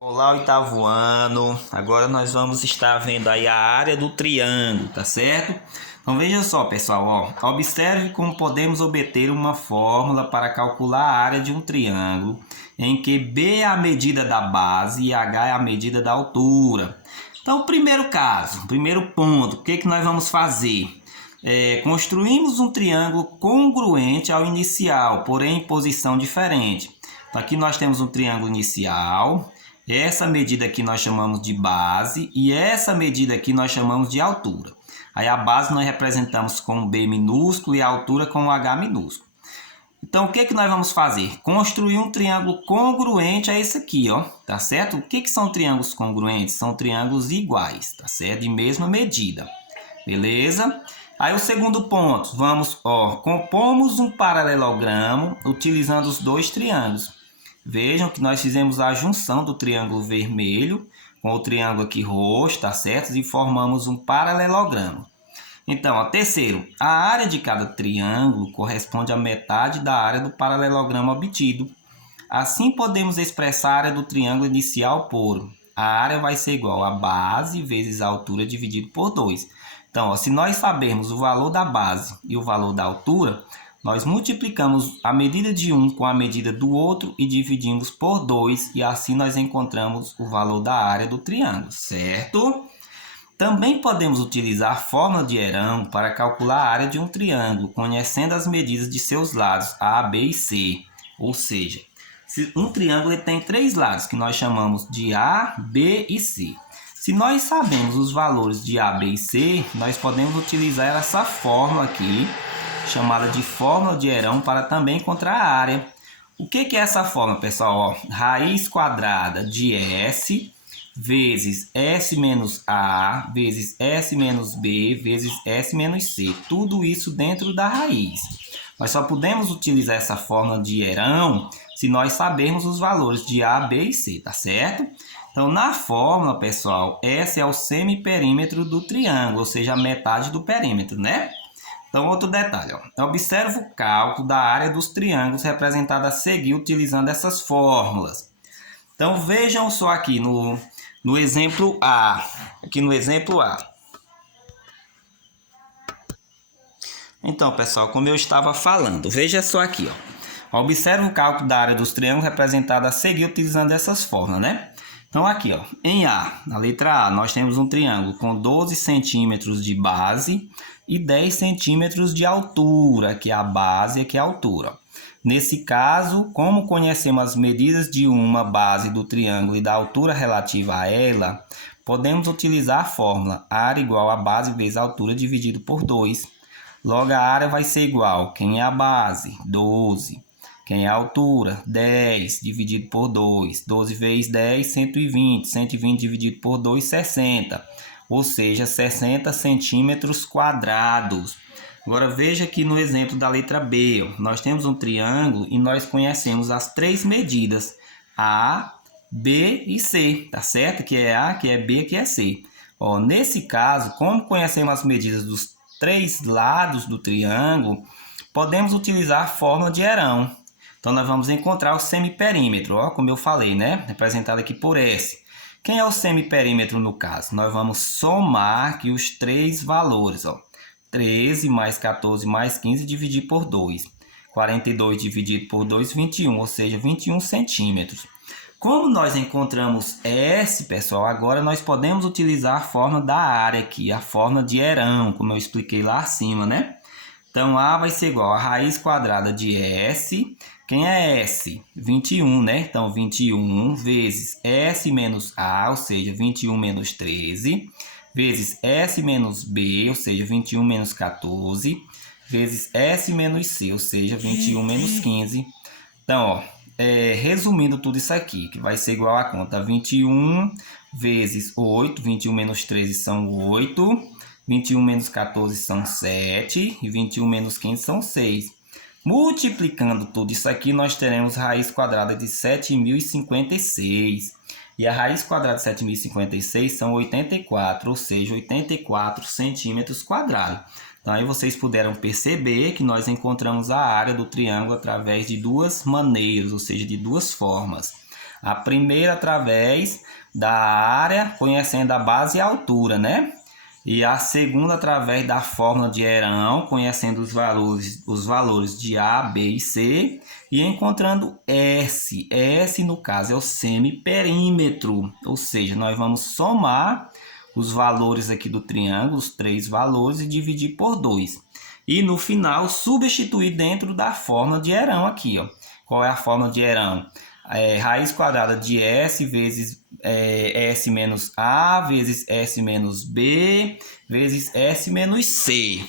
Olá, oitavo ano. Agora nós vamos estar vendo aí a área do triângulo, tá certo? Então veja só, pessoal, ó. Observe como podemos obter uma fórmula para calcular a área de um triângulo, em que B é a medida da base e H é a medida da altura. Então, primeiro caso, primeiro ponto, o que nós vamos fazer? Construímos um triângulo congruente ao inicial, porém em posição diferente. Então, aqui nós temos um triângulo inicial. Essa medida aqui nós chamamos de base e essa medida aqui nós chamamos de altura. Aí a base nós representamos com B minúsculo e a altura com H minúsculo. Então o que nós vamos fazer? Construir um triângulo congruente a esse aqui, ó, tá certo? O que são triângulos congruentes? São triângulos iguais, tá certo? De mesma medida, beleza? Aí o segundo ponto, compomos um paralelogramo utilizando os dois triângulos. Vejam que nós fizemos a junção do triângulo vermelho com o triângulo aqui roxo, tá certo? E formamos um paralelogramo. Então, ó, terceiro, a área de cada triângulo corresponde à metade da área do paralelogramo obtido. Assim, podemos expressar a área do triângulo inicial por a área vai ser igual a base vezes a altura dividido por 2. Então, ó, se nós sabermos o valor da base e o valor da altura, nós multiplicamos a medida de um com a medida do outro e dividimos por 2 e assim nós encontramos o valor da área do triângulo, certo? Também podemos utilizar a fórmula de Herão para calcular a área de um triângulo, conhecendo as medidas de seus lados A, B e C. Ou seja, um triângulo tem três lados que nós chamamos de A, B e C. Se nós sabemos os valores de A, B e C, nós podemos utilizar essa fórmula aqui, chamada de fórmula de Herão, para também encontrar a área. O que é essa fórmula, pessoal? Ó, raiz quadrada de S vezes S menos A vezes S menos B vezes S menos C. Tudo isso dentro da raiz. Nós só podemos utilizar essa fórmula de Herão se nós sabermos os valores de A, B e C, tá certo? Então, na fórmula, pessoal, S é o semiperímetro do triângulo, ou seja, a metade do perímetro, né? Então, outro detalhe, ó. Observe o cálculo da área dos triângulos representado a seguir utilizando essas fórmulas. Então, vejam só aqui no exemplo A. Aqui no exemplo A. Então, pessoal, como eu estava falando, veja só aqui, ó. Observe o cálculo da área dos triângulos representado a seguir utilizando essas fórmulas, né? Então, aqui, ó, em A, na letra A, nós temos um triângulo com 12 centímetros de base e 10 centímetros de altura, que é a base e que é a altura. Nesse caso, como conhecemos as medidas de uma base do triângulo e da altura relativa a ela, podemos utilizar a fórmula área igual a base vezes a altura dividido por 2. Logo, a área vai ser igual, quem é a base? 12. Quem é a altura? 10 dividido por 2. 12 vezes 10, 120. 120 dividido por 2, 60. Ou seja, 60 centímetros quadrados. Agora veja aqui no exemplo da letra B. Ó, nós temos um triângulo e nós conhecemos as três medidas. A, B e C. Tá certo? Que é A, que é B, que é C. Ó, nesse caso, como conhecemos as medidas dos três lados do triângulo, podemos utilizar a fórmula de Herão. Então, nós vamos encontrar o semiperímetro, ó, como eu falei, né? Representado aqui por S. Quem é o semiperímetro no caso? Nós vamos somar aqui os três valores, ó. 13 mais 14 mais 15 dividir por 2. 42 dividido por 2, 21, ou seja, 21 centímetros. Como nós encontramos S, pessoal, agora nós podemos utilizar a fórmula da área aqui, a fórmula de Herão, como eu expliquei lá acima, né? Então, A vai ser igual a raiz quadrada de S. Quem é S? 21, né? Então, 21 vezes S menos A, ou seja, 21 menos 13, vezes S menos B, ou seja, 21 menos 14, vezes S menos C, ou seja, 21 menos 15. Então, ó, resumindo tudo isso aqui, que vai ser igual a conta 21 vezes 8, 21 menos 13 são 8, 21 menos 14 são 7 e 21 menos 15 são 6. Multiplicando tudo isso aqui, nós teremos raiz quadrada de 7.056. E a raiz quadrada de 7.056 são 84, ou seja, 84 centímetros quadrados. Então, aí vocês puderam perceber que nós encontramos a área do triângulo através de duas maneiras, ou seja, de duas formas. A primeira através da área, conhecendo a base e a altura, né? E a segunda através da fórmula de Herão, conhecendo os valores de A, B e C, e encontrando S. S, no caso, é o semiperímetro, ou seja, nós vamos somar os valores aqui do triângulo, os 3 valores, e dividir por 2. E no final, substituir dentro da fórmula de Herão aqui, ó. Qual é a fórmula de Herão? Raiz quadrada de S vezes S menos A vezes S menos B vezes S menos C.